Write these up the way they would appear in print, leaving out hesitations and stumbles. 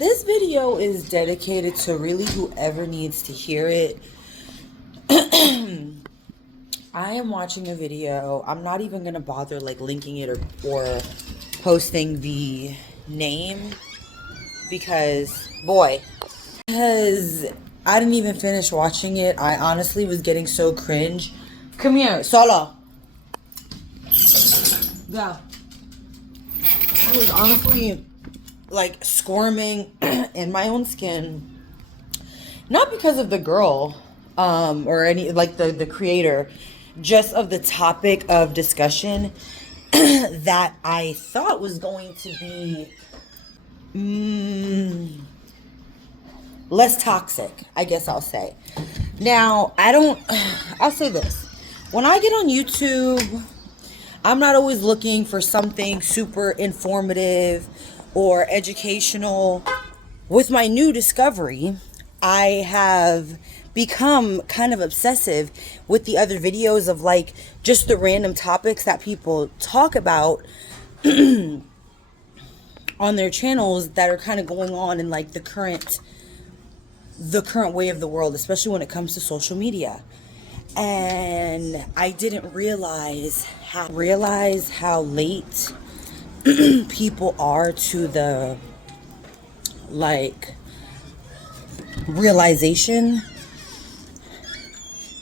This video is dedicated to really whoever needs to hear it. I am watching a video. I'm not even going to bother like linking it or posting the name because I didn't even finish watching it. I honestly was getting so cringe. Come here, Solo. Go. I was honestly like squirming in my own skin, not because of the girl or any like the creator, just of the topic of discussion that I thought was going to be less toxic, I guess I'll say. Now, I'll say this. When I get on YouTube, I'm not always looking for something super informative or educational. With my new discovery, I have become kind of obsessive with the other videos of like just the random topics that people talk about on their channels that are kind of going on in like the current way of the world, especially when it comes to social media. And I didn't realize how late people are to the like realization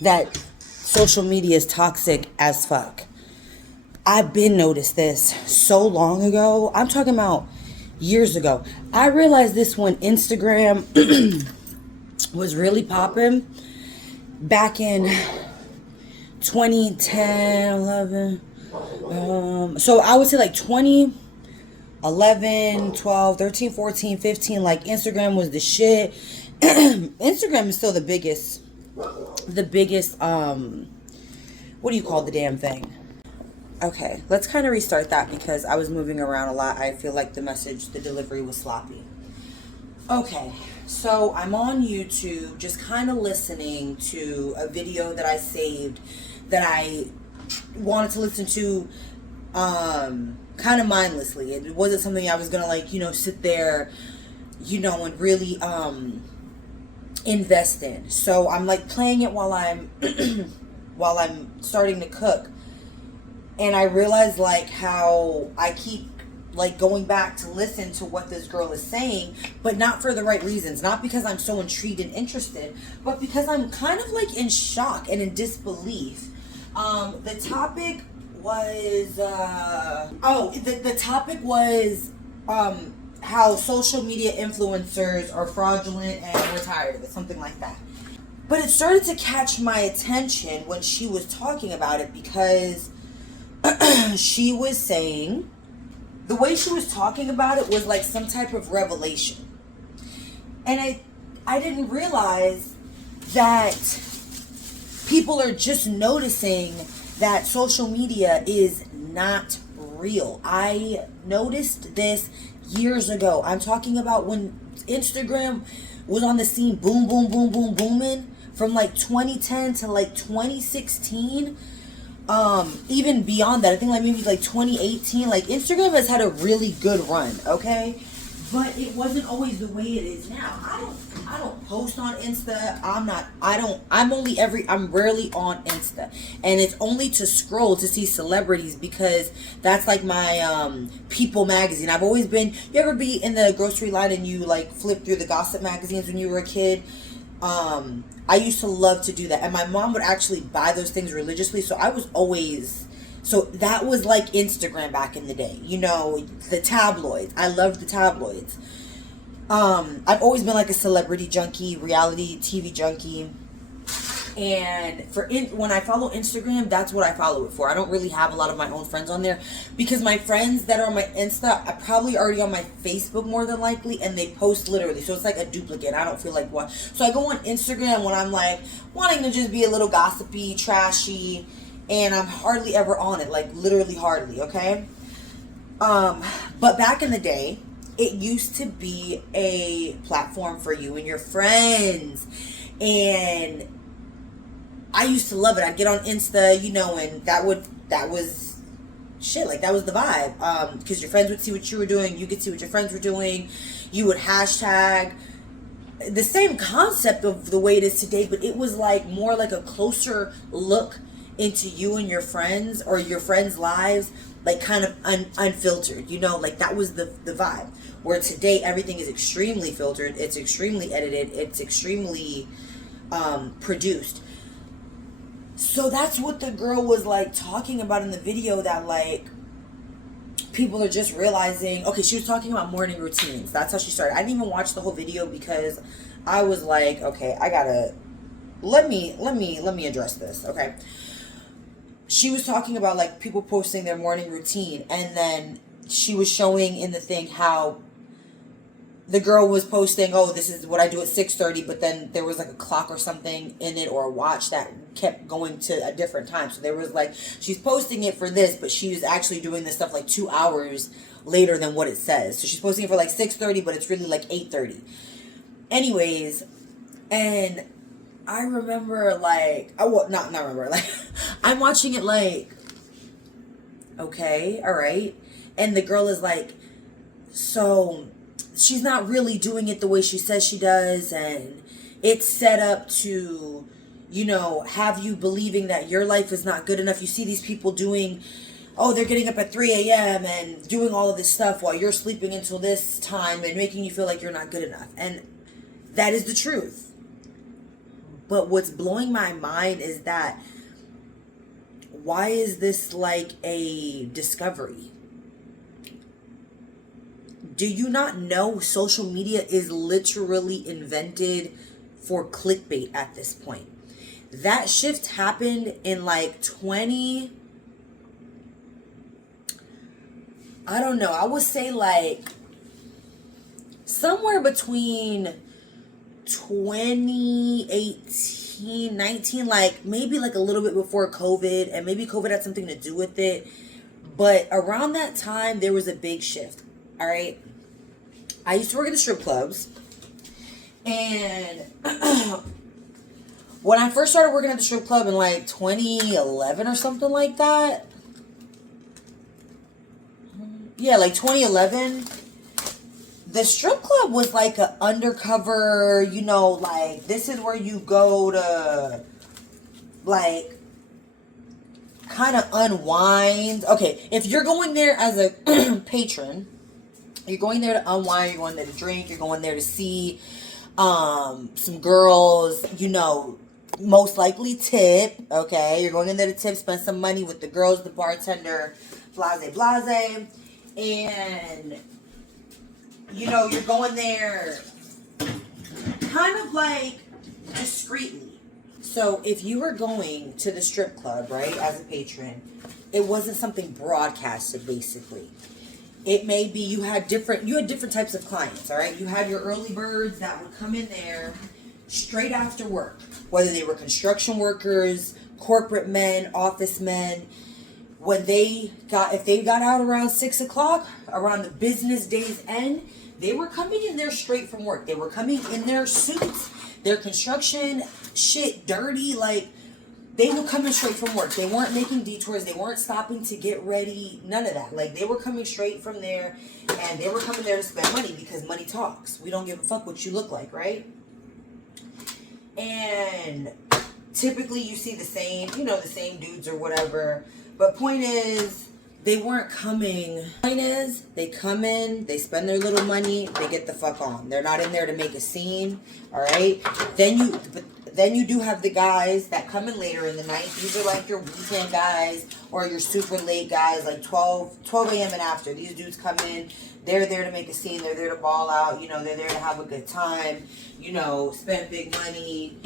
that social media is toxic as fuck. I've been noticed this so long ago. I'm talking about years ago. I realized this when Instagram was really popping back in 2010, 11. So I would say like 2011, 12, 13, 14, 15, like Instagram was the shit. Instagram is still the biggest, what do you call the damn thing? Okay, let's kind of restart that because I was moving around a lot. I feel like the delivery was sloppy. Okay, so I'm on YouTube just kind of listening to a video that I saved that I wanted to listen to kind of mindlessly. It wasn't something I was going to like, sit there, and really invest in. So I'm like playing it while I'm starting to cook. And I realized like how I keep like going back to listen to what this girl is saying, but not for the right reasons. Not because I'm so intrigued and interested, but because I'm kind of like in shock and in disbelief. The topic was how social media influencers are fraudulent and we're tired of it, something like that. But it started to catch my attention when she was talking about it because she was saying, the way she was talking about it was like some type of revelation. And I didn't realize that people are just noticing that social media is not real. I noticed this years ago. I'm talking about when Instagram was on the scene, boom, boom, boom, boom, booming from like 2010 to like 2016. Even beyond that, I think like maybe like 2018, like Instagram has had a really good run, okay? But it wasn't always the way it is now. I don't post on Insta. I'm rarely on Insta. And it's only to scroll to see celebrities because that's like my People magazine. I've always been, you ever be in the grocery line and you like flip through the gossip magazines when you were a kid? I used to love to do that. And my mom would actually buy those things religiously. So that was like Instagram back in the day. The tabloids. I loved the tabloids. I've always been like a celebrity junkie, reality TV junkie. And when I follow Instagram, that's what I follow it for. I don't really have a lot of my own friends on there because my friends that are on my Insta are probably already on my Facebook more than likely, and they post literally. So it's like a duplicate. I don't feel like what. So I go on Instagram when I'm like wanting to just be a little gossipy, trashy, and I'm hardly ever on it, like literally hardly, okay? But back in the day, it used to be a platform for you and your friends, and I used to love it. I'd get on Insta, and that was shit, like that was the vibe. Because your friends would see what you were doing, you could see what your friends were doing, you would hashtag. The same concept of the way it is today, but it was like more like a closer look into you and your friends or your friends' lives, like kind of unfiltered, you know, like that was the vibe. Where today everything is extremely filtered, it's extremely edited, it's extremely produced. So that's what the girl was like talking about in the video, that like people are just realizing. Okay, she was talking about morning routines. That's how she started. I didn't even watch the whole video because I was like, okay, I gotta let me address this. Okay, she was talking about like people posting their morning routine, and then she was showing in the thing how the girl was posting, oh, this is what I do at 6:30, but then there was like a clock or something in it, or a watch that kept going to a different time. So there was like, she's posting it for this, but she was actually doing this stuff like 2 hours later than what it says. So she's posting it for like 6:30, but it's really like 8:30. Anyways, and I remember like, not remember, like, I'm watching it like, okay, all right. And the girl is like, so she's not really doing it the way she says she does, and it's set up to, you know, have you believing that your life is not good enough. You see these people doing, oh, they're getting up at 3 a.m. and doing all of this stuff while you're sleeping until this time and making you feel like you're not good enough. And that is the truth. But what's blowing my mind is that, why is this like a discovery? Do you not know social media is literally invented for clickbait at this point? That shift happened in like I don't know, I would say like somewhere between 2018, 19, like maybe like a little bit before COVID, and maybe COVID had something to do with it. But around that time, there was a big shift. All right. I used to work at the strip clubs, and when I first started working at the strip club in like 2011 or something like that, yeah, like 2011, the strip club was like an undercover, you know, like this is where you go to like kind of unwind. Okay, if you're going there as a patron, you're going there to unwind, you're going there to drink, you're going there to see some girls, you know, most likely tip, okay? You're going in there to tip, spend some money with the girls, the bartender, blase, blase. And, you know, you're going there kind of like discreetly. So if you were going to the strip club, right, as a patron, it wasn't something broadcasted, basically. It may be you had different types of clients, all right? You had your early birds that would come in there straight after work, whether they were construction workers, corporate men, office men. If they got out around 6 o'clock, around the business day's end, they were coming in there straight from work. They were coming in their suits, their construction shit dirty, like they were coming straight from work. They weren't making detours. They weren't stopping to get ready. None of that. Like, they were coming straight from there, and they were coming there to spend money because money talks. We don't give a fuck what you look like, right? And typically you see the same, you know, the same dudes or whatever. But point is, they weren't coming. Point is, they come in, they spend their little money, they get the fuck on. They're not in there to make a scene, all right? Then you do have the guys that come in later in the night. These are like your weekend guys or your super late guys, like 12 a.m. and after. These dudes come in. They're there to make a scene. They're there to ball out. You know, they're there to have a good time. You know, spend big money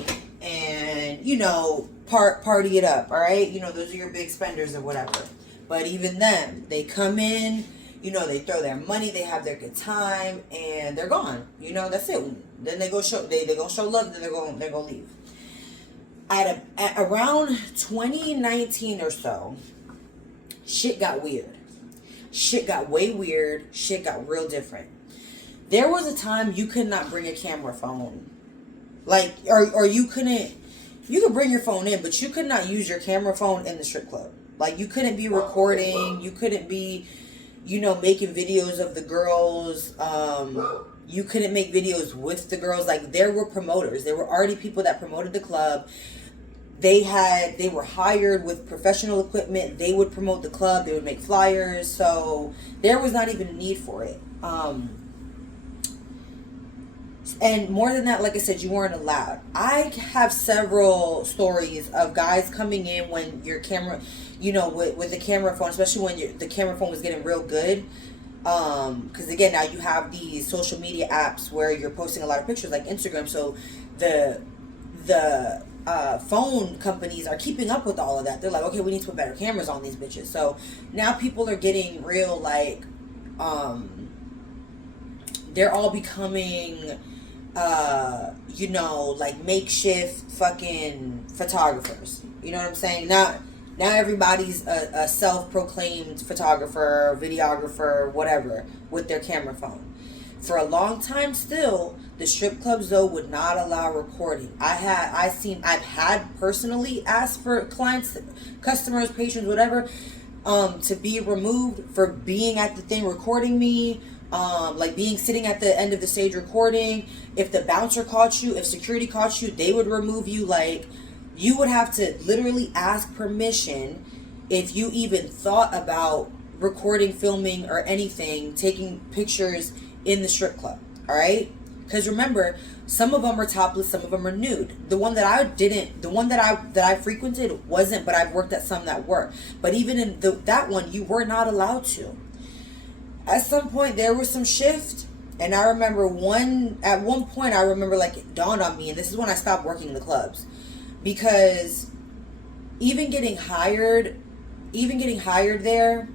and, you know, party it up, all right? You know, those are your big spenders or whatever. But even them, they come in, you know, they throw their money, they have their good time, and they're gone. You know, that's it. Then they go show love, and then they're gonna leave. At around 2019 or so, shit got weird. Shit got way weird. Shit got real different. There was a time you could not bring a camera phone. Like, or you could bring your phone in, but you could not use your camera phone in the strip club. Like, you couldn't be recording, you couldn't be, making videos of the girls. You couldn't make videos with the girls. Like, there were promoters. There were already people that promoted the club. They were hired with professional equipment. They would promote the club. They would make flyers. So there was not even a need for it. And more than that, like I said, you weren't allowed. I have several stories of guys coming in when your camera, with the camera phone, especially when the camera phone was getting real good. Because again, now you have these social media apps where you're posting a lot of pictures, like Instagram. So the phone companies are keeping up with all of that. They're like, okay, we need to put better cameras on these bitches. So now people are getting real, like, they're all becoming, like makeshift fucking photographers. You know what I'm saying? Now everybody's a self-proclaimed photographer, videographer, whatever, with their camera phone. For a long time still, the strip clubs though would not allow recording. I've had personally asked for clients, customers, patrons, whatever, to be removed for being at the thing recording me. Like sitting at the end of the stage recording. If the bouncer caught you, if security caught you, they would remove you. Like, you would have to literally ask permission if you even thought about recording, filming, or anything, taking pictures in the strip club. All right? Because remember, some of them are topless, some of them are nude. The one that I frequented wasn't, but I've worked at some that were. But even in that one, you were not allowed to. At some point, there was some shift. And I remember at one point, like, it dawned on me, and this is when I stopped working in the clubs. Because even getting hired there,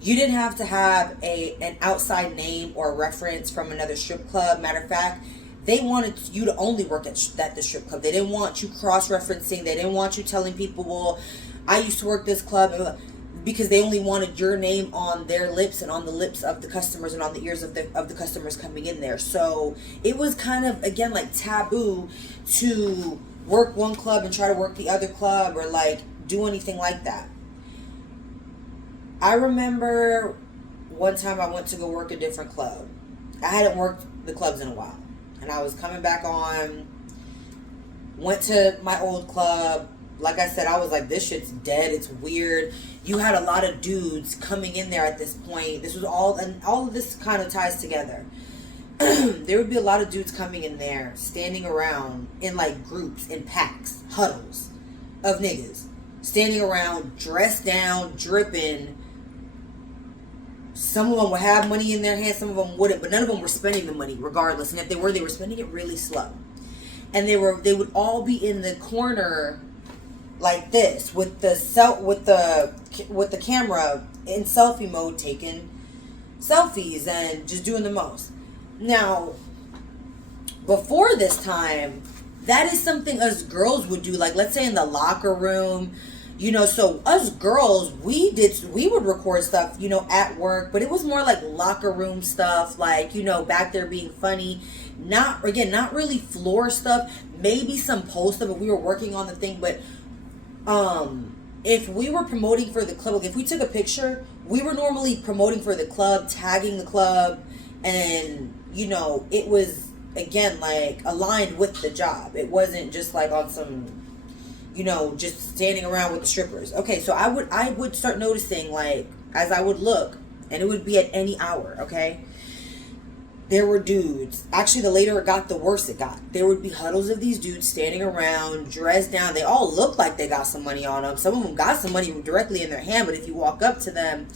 you didn't have to have an outside name or reference from another strip club. Matter of fact, they wanted you to only work at the strip club. They didn't want you cross-referencing. They didn't want you telling people, well, I used to work this club. Because they only wanted your name on their lips and on the lips of the customers and on the ears of the customers coming in there. So it was kind of, again, like taboo to work one club and try to work the other club or like do anything like that. I remember one time I went to go work a different club. I hadn't worked the clubs in a while. And I was coming back on, went to my old club. Like I said, I was like, this shit's dead. It's weird. You had a lot of dudes coming in there at this point. This was all of this kind of ties together. There would be a lot of dudes coming in there, standing around in like groups, in packs, huddles of niggas. Standing around, dressed down, dripping. Some of them would have money in their hands, some of them wouldn't, but none of them were spending the money regardless. And if they were spending it really slow. And they would all be in the corner like this with the camera in selfie mode, taking selfies and just doing the most. Now, before this time, that is something us girls would do. Like, let's say in the locker room, so us girls, we would record stuff, at work, but it was more like locker room stuff, like, back there being funny. Not really floor stuff, maybe some post stuff if we were working on the thing, but if we were promoting for the club, like if we took a picture, we were normally promoting for the club, tagging the club, and it was, again, like aligned with the job. It wasn't just like on some, just standing around with the strippers. Okay, so I would start noticing, like, as I would look, and it would be at any hour, okay? There were dudes. Actually, the later it got, the worse it got. There would be huddles of these dudes standing around, dressed down. They all look like they got some money on them. Some of them got some money directly in their hand, but if you walk up to them,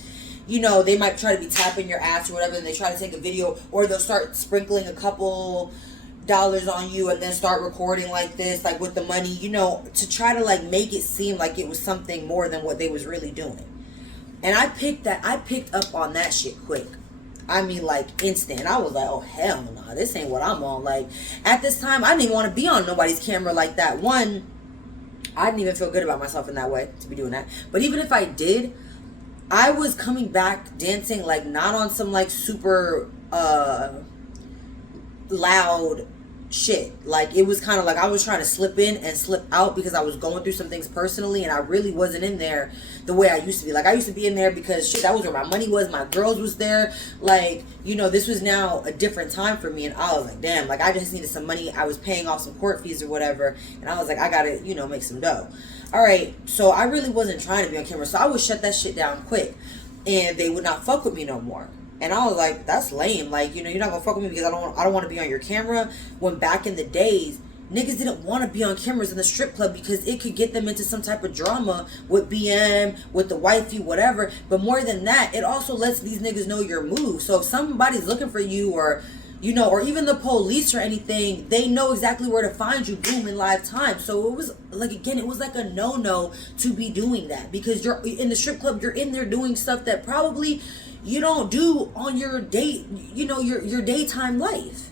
they might try to be tapping your ass or whatever, and they try to take a video, or they'll start sprinkling a couple dollars on you and then start recording like this, like with the money, to try to like make it seem like it was something more than what they was really doing. And I picked up on that shit quick. I mean, like, instant. I was like, oh, hell no, this ain't what I'm on. Like, at this time, I didn't even want to be on nobody's camera like that. One, I didn't even feel good about myself in that way to be doing that. But even if I did, I was coming back dancing, like, not on some, like, super loud shit. Like, it was kind of like I was trying to slip in and slip out because I was going through some things personally, and I really wasn't in there the way I used to be. Like, I used to be in there because shit, that was where my money was, my girls was there. Like, you know, this was now a different time for me, and I was like, damn, like, I just needed some money. I was paying off some court fees or whatever, and I was like, I gotta, you know, make some dough. All right, so I really wasn't trying to be on camera, so I would shut that shit down quick, and they would not fuck with me no more. And I was like, that's lame. Like, you know, you're not gonna fuck with me because I don't want to be on your camera. When back in the days, niggas didn't want to be on cameras in the strip club because it could get them into some type of drama with BM, with the wifey, whatever. But more than that, it also lets these niggas know your move. So if somebody's looking for you, or, you know, or even the police or anything, they know exactly where to find you, boom, in live time. So it was like, again, it was like a no-no to be doing that, because you're in the strip club, you're in there doing stuff that probably you don't do on your date, you know, your daytime life.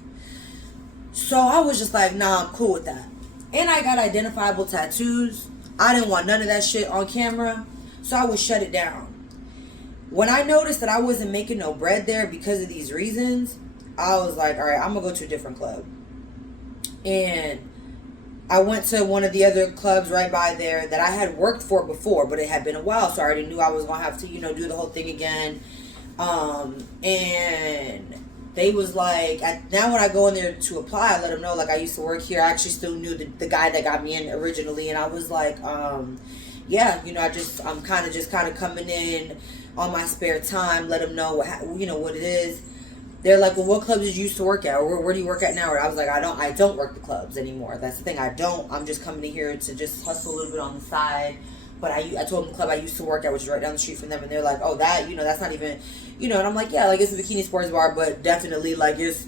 So I was just like, nah, I'm cool with that. And I got identifiable tattoos. I didn't want none of that shit on camera, so I would shut it down. When I noticed that I wasn't making no bread there because of these reasons, I was like, all right, I'm gonna go to a different club. And I went to one of the other clubs right by there that I had worked for before, but it had been a while, so I already knew I was gonna have to, you know, do the whole thing again. And they was like, now when I go in there to apply, I let them know, like, I used to work here. I actually still knew the guy that got me in originally, and I was like, yeah, you know, I'm kind of coming in on my spare time. Let them know you know, what it is. They're like, well, what clubs did you used to work at, or where do you work at now? Or I was like, I don't work the clubs anymore. That's the thing, I'm just coming in here to just hustle a little bit on the side. But I told them the club I used to work at, which is right down the street from them, and they're like, oh, that, you know, that's not even, you know, and I'm like, yeah, like, it's a bikini sports bar, but definitely, like, there's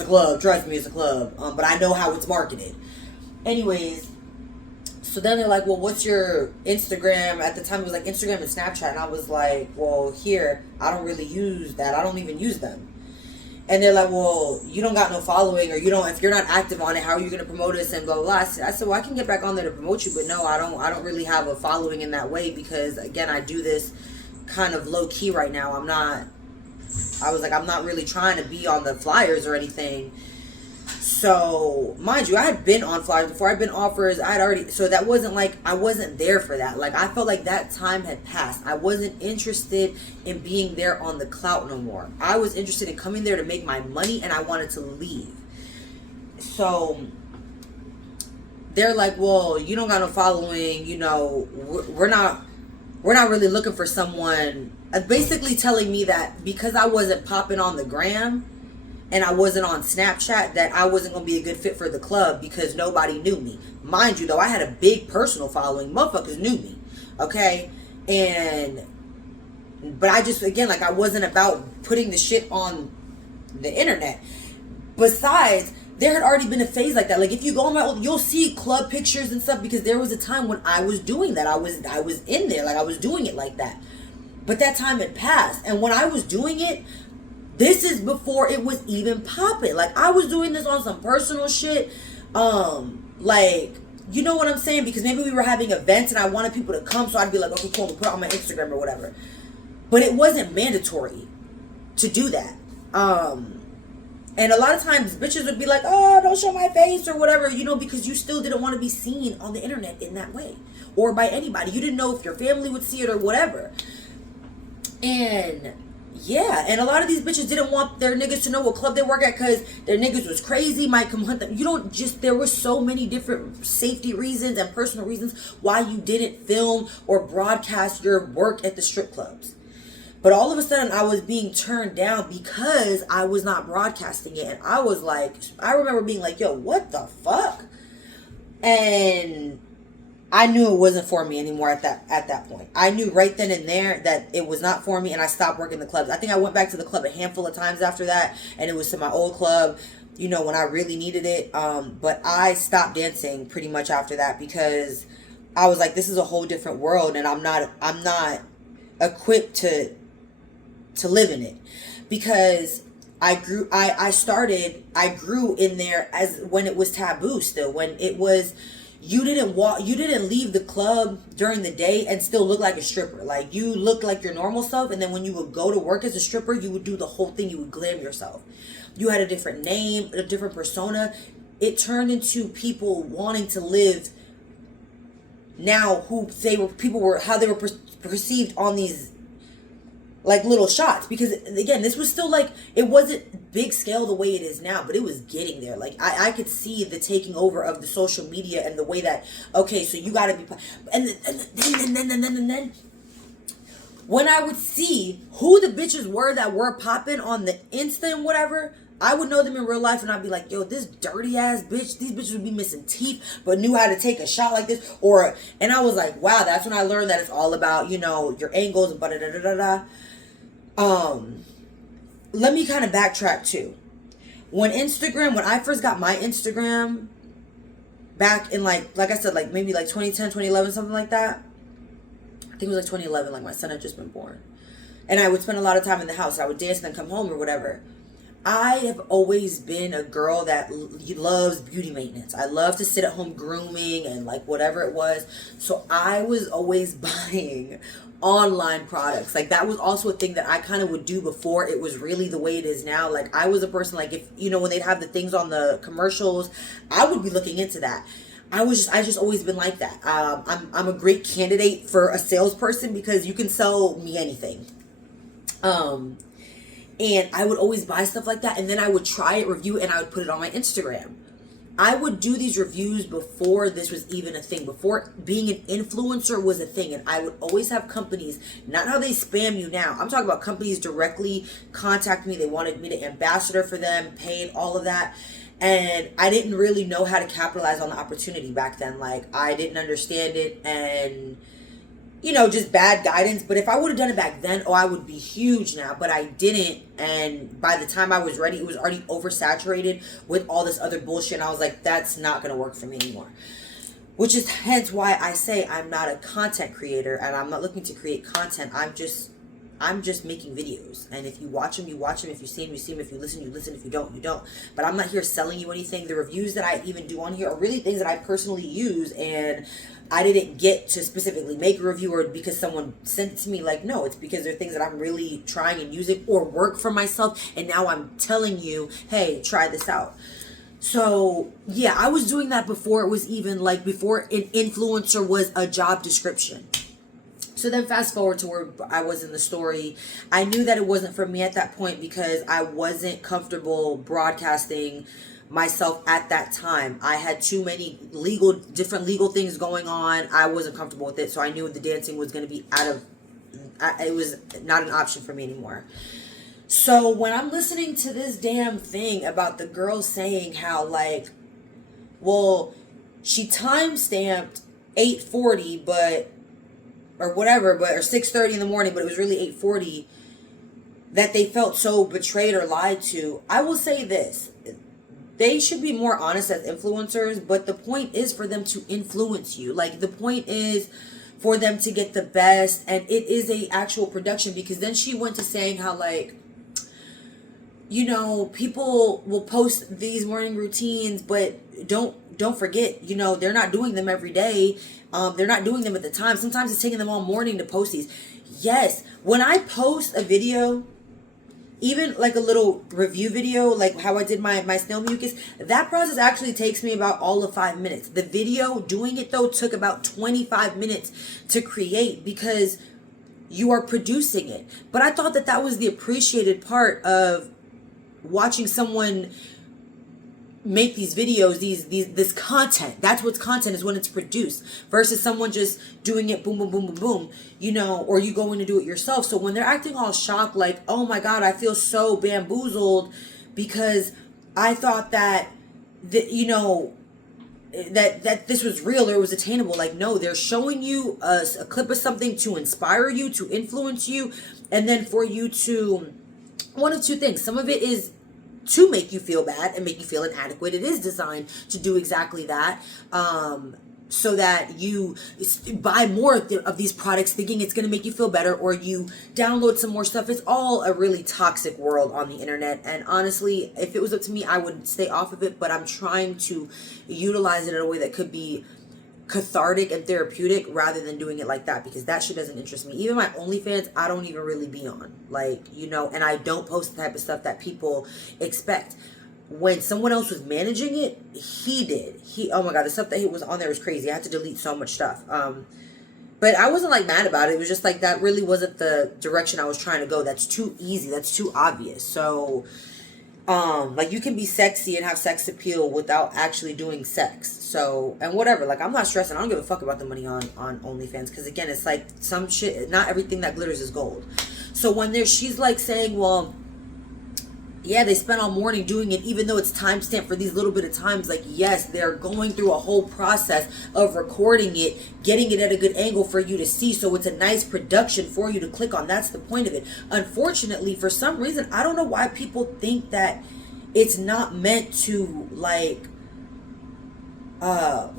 a club, trust me, it's a club, but I know how it's marketed. Anyways, so then they're like, well, what's your Instagram? At the time, it was like Instagram and Snapchat, and I was like, well, here, I don't really use that, I don't even use them. And they're like, well, you don't got no following, or if you're not active on it, how are you going to promote us, and blah, blah, blah. I said, well, I can get back on there to promote you, but no, I don't really have a following in that way, because, again, I do this kind of low key right now. I'm not really trying to be on the flyers or anything. So, mind you, I had been on flyers before. I'd been offers. So that wasn't like, I wasn't there for that. Like, I felt like that time had passed. I wasn't interested in being there on the clout no more. I was interested in coming there to make my money, and I wanted to leave. So, they're like, well, you don't got no following, you know, we're not really looking for someone, basically telling me that because I wasn't popping on the gram, and I wasn't on Snapchat, that I wasn't going to be a good fit for the club because nobody knew me. Mind you, though, I had a big personal following. Motherfuckers knew me. Okay? But I just, again, like, I wasn't about putting the shit on the internet. Besides, there had already been a phase like that. Like, if you go on you'll see club pictures and stuff, because there was a time when I was doing that. I was in there. Like, I was doing it like that. But that time had passed. And when I was doing it, this is before it was even popping. Like, I was doing this on some personal shit. Like, you know what I'm saying? Because maybe we were having events and I wanted people to come, so I'd be like, okay, cool, put it on my Instagram or whatever. But it wasn't mandatory to do that. And a lot of times bitches would be like, oh, don't show my face or whatever, you know, because you still didn't want to be seen on the internet in that way. Or by anybody. You didn't know if your family would see it or whatever. And yeah, and a lot of these bitches didn't want their niggas to know what club they work at because their niggas was crazy, might come hunt them. There were so many different safety reasons and personal reasons why you didn't film or broadcast your work at the strip clubs. But all of a sudden, I was being turned down because I was not broadcasting it. And I was like, I remember being like, yo, what the fuck? And I knew it wasn't for me anymore at that point. I knew right then and there that it was not for me, and I stopped working the clubs. I think I went back to the club a handful of times after that, and it was to my old club, you know, when I really needed it. But I stopped dancing pretty much after that because I was like, this is a whole different world, and I'm not equipped to live in it, because I grew in there as when it was taboo still, when it was. You didn't leave the club during the day and still look like a stripper. Like, you looked like your normal self, and then when you would go to work as a stripper, you would do the whole thing. You would glam yourself. You had a different name, a different persona. it turned into people wanting to live now who they were, people were, how they were perceived on these like little shots. Because again, this was still like, it wasn't big scale the way it is now, but it was getting there. Like I could see the taking over of the social media and the way that, okay, so you got to be, and then when I would see who the bitches were that were popping on the Insta and whatever, I would know them in real life, and I'd be like, yo, this dirty ass bitch, these bitches would be missing teeth, but knew how to take a shot like this. And I was like, wow, that's when I learned that it's all about, you know, your angles and da da da da da. Let me kind of backtrack too. When I first got my Instagram back in like I said, like maybe like 2010, 2011, something like that. I think it was like 2011, like my son had just been born. And I would spend a lot of time in the house. I would dance and then come home or whatever. I have always been a girl that loves beauty maintenance. I love to sit at home grooming and like whatever it was. So I was always buying online products. Like that was also a thing that I kind of would do before it was really the way it is now. Like I was a person, like, if you know, when they'd have the things on the commercials, I would be looking into that. I just always been like that. I'm a great candidate for a salesperson because you can sell me anything. And I would always buy stuff like that, and then I would try it, review it, and I would put it on my Instagram. I would do these reviews before this was even a thing, before being an influencer was a thing. And I would always have companies, not how they spam you now. I'm talking about companies directly contact me. They wanted me to ambassador for them, paid, all of that. And I didn't really know how to capitalize on the opportunity back then. Like, I didn't understand it, and, you know, just bad guidance. But if I would have done it back then, I would be huge now. But I didn't. And by the time I was ready, it was already oversaturated with all this other bullshit. And I was like, that's not going to work for me anymore. Which is hence why I say I'm not a content creator, and I'm not looking to create content. I'm just making videos. And if you watch them, you watch them. If you see them, you see them. If you listen, you listen. If you don't, you don't. But I'm not here selling you anything. The reviews that I even do on here are really things that I personally use, and I didn't get to specifically make a review or because someone sent it to me. Like, no, it's because they're things that I'm really trying and using or work for myself. And now I'm telling you, hey, try this out. So, yeah, I was doing that before it was even like, before an influencer was a job description. So then fast forward to where I was in the story. I knew that it wasn't for me at that point because I wasn't comfortable broadcasting myself at that time. I had too many different legal things going on. I wasn't comfortable with it. So I knew the dancing was going to be it was not an option for me anymore. So when I'm listening to this damn thing about the girl saying how, like, well, she time-stamped 8:40, or 6:30 in the morning, but it was really 8:40, that they felt so betrayed or lied to. I will say this. They should be more honest as influencers, but the point is for them to influence you. Like, the point is for them to get the best, and it is a actual production, because then she went to saying how, like, you know, people will post these morning routines, but don't forget, you know, they're not doing them every day. They're not doing them at the time. Sometimes it's taking them all morning to post these. Yes, when I post a video, even like a little review video, like how I did my snail mucus, that process actually takes me about all of 5 minutes. The video, doing it though, took about 25 minutes to create because you are producing it. But I thought that was the appreciated part of watching someone make these videos, this content. That's what's content, is when it's produced, versus someone just doing it boom, boom, boom, boom, boom, you know, or you going to do it yourself. So when they're acting all shocked, like, oh my God, I feel so bamboozled because I thought that you know, that this was real or it was attainable. Like, no, they're showing you a clip of something to inspire you, to influence you, and then for you to, one of two things. Some of it is to make you feel bad and make you feel inadequate. It is designed to do exactly that, so that you buy more of these products thinking it's going to make you feel better, or you download some more stuff. It's all a really toxic world on the internet, and honestly, if it was up to me, I would stay off of it, but I'm trying to utilize it in a way that could be cathartic and therapeutic rather than doing it like that, because that shit doesn't interest me. Even my OnlyFans, I don't even really be on, like, you know, and I don't post the type of stuff that people expect. when someone else was managing it, he did. Oh my God, the stuff that he was on there was crazy. I had to delete so much stuff. But I wasn't like mad about it. It was just like that really wasn't the direction I was trying to go. That's too easy. That's too obvious. So, like you can be sexy and have sex appeal without actually doing sex. So, and whatever. Like I'm not stressing. I don't give a fuck about the money on OnlyFans, because again, it's like some shit. Not everything that glitters is gold. So when she's like saying, well, yeah, they spent all morning doing it, even though it's timestamped for these little bit of times. Like, yes, they're going through a whole process of recording it, getting it at a good angle for you to see. So it's a nice production for you to click on. That's the point of it. Unfortunately, for some reason, I don't know why people think that it's not meant to, like,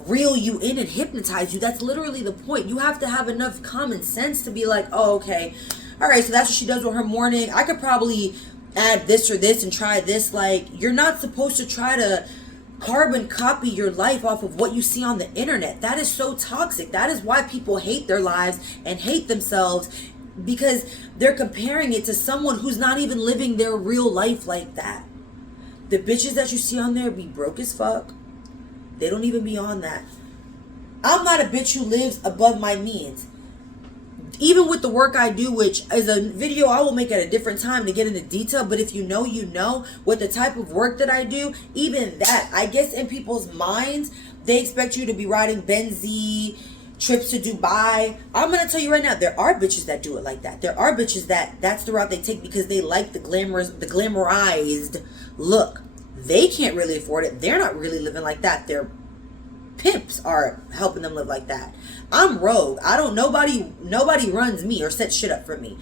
reel you in and hypnotize you. That's literally the point. You have to have enough common sense to be like, oh, okay, all right, so that's what she does with her morning. I could probably add this or this and try this. Like, you're not supposed to try to carbon copy your life off of what you see on the internet. That is so toxic. That is why people hate their lives and hate themselves, because they're comparing it to someone who's not even living their real life like that. The bitches that you see on there be broke as fuck. They don't even be on that. I'm not a bitch who lives above my means. Even with the work I do, which is a video I will make at a different time to get into detail, but if you know, you know, with the type of work that I do, even that, I guess in people's minds, they expect you to be riding Benzie, trips to Dubai. I'm going to tell you right now, there are bitches that do it like that. There are bitches that's the route they take because they like the glamorized look. They can't really afford it. They're not really living like that. Their pimps are helping them live like that. I'm rogue. Nobody runs me or sets shit up for me.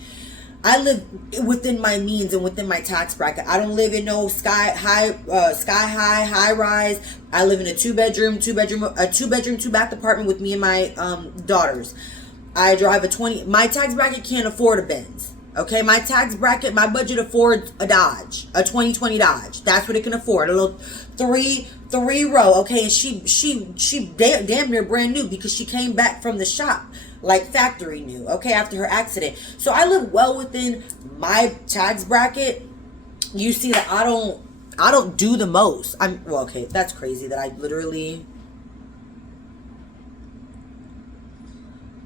I live within my means and within my tax bracket. I don't live in no sky high rise. I live in a two bedroom, two bath apartment with me and my daughters. I drive my tax bracket can't afford a Benz. Okay, my tax bracket, my budget affords a Dodge, a 2020 Dodge. That's what it can afford. A little three row. Okay, and she damn near brand new because she came back from the shop like factory new. Okay, after her accident. So I live well within my tax bracket. You see that I don't do the most. Okay, that's crazy that I literally.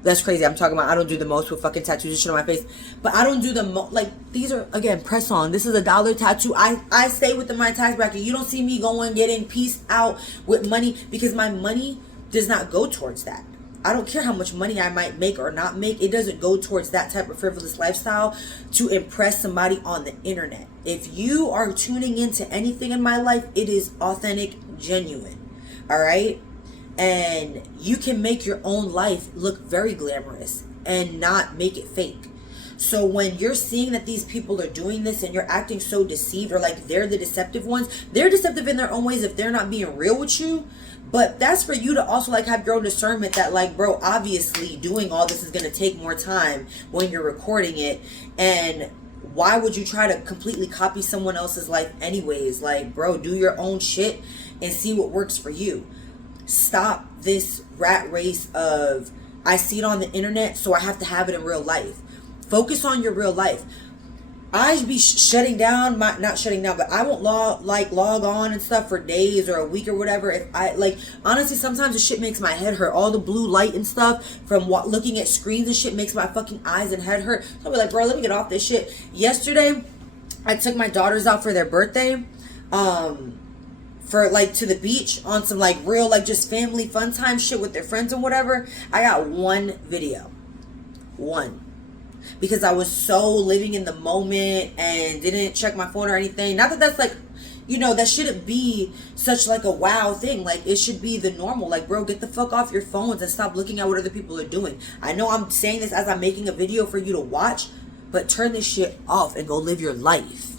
That's crazy. I'm talking about I don't do the most with fucking tattoos and shit on my face. But I don't do the most. Like, these are, again, press on. This is $1 tattoo. I stay within my tax bracket. You don't see me going, getting pieced out with money, because my money does not go towards that. I don't care how much money I might make or not make. It doesn't go towards that type of frivolous lifestyle to impress somebody on the internet. If you are tuning into anything in my life, it is authentic, genuine. All right? And you can make your own life look very glamorous and not make it fake. So when you're seeing that these people are doing this and you're acting so deceived, or like they're the deceptive ones, they're deceptive in their own ways if they're not being real with you. But that's for you to also like have your own discernment that, like, bro, obviously doing all this is going to take more time when you're recording it. And why would you try to completely copy someone else's life anyways? Like, bro, do your own shit and see what works for you. Stop this rat race of, I see it on the internet, so I have to have it in real life. Focus on your real life. I be shutting down, not shutting down, but I won't log on and stuff for days or a week or whatever. If I, like, honestly, sometimes the shit makes my head hurt. All the blue light and stuff from looking at screens and shit makes my fucking eyes and head hurt. So I'll be like, bro, let me get off this shit. Yesterday, I took my daughters out for their birthday. For like to the beach on some like real like just family fun time shit with their friends and whatever. I got one video. One. Because I was so living in the moment and didn't check my phone or anything. Not that that's like, you know, that shouldn't be such like a wow thing. Like, it should be the normal. Like, bro, get the fuck off your phones and stop looking at what other people are doing. I know I'm saying this as I'm making a video for you to watch, but turn this shit off and go live your life.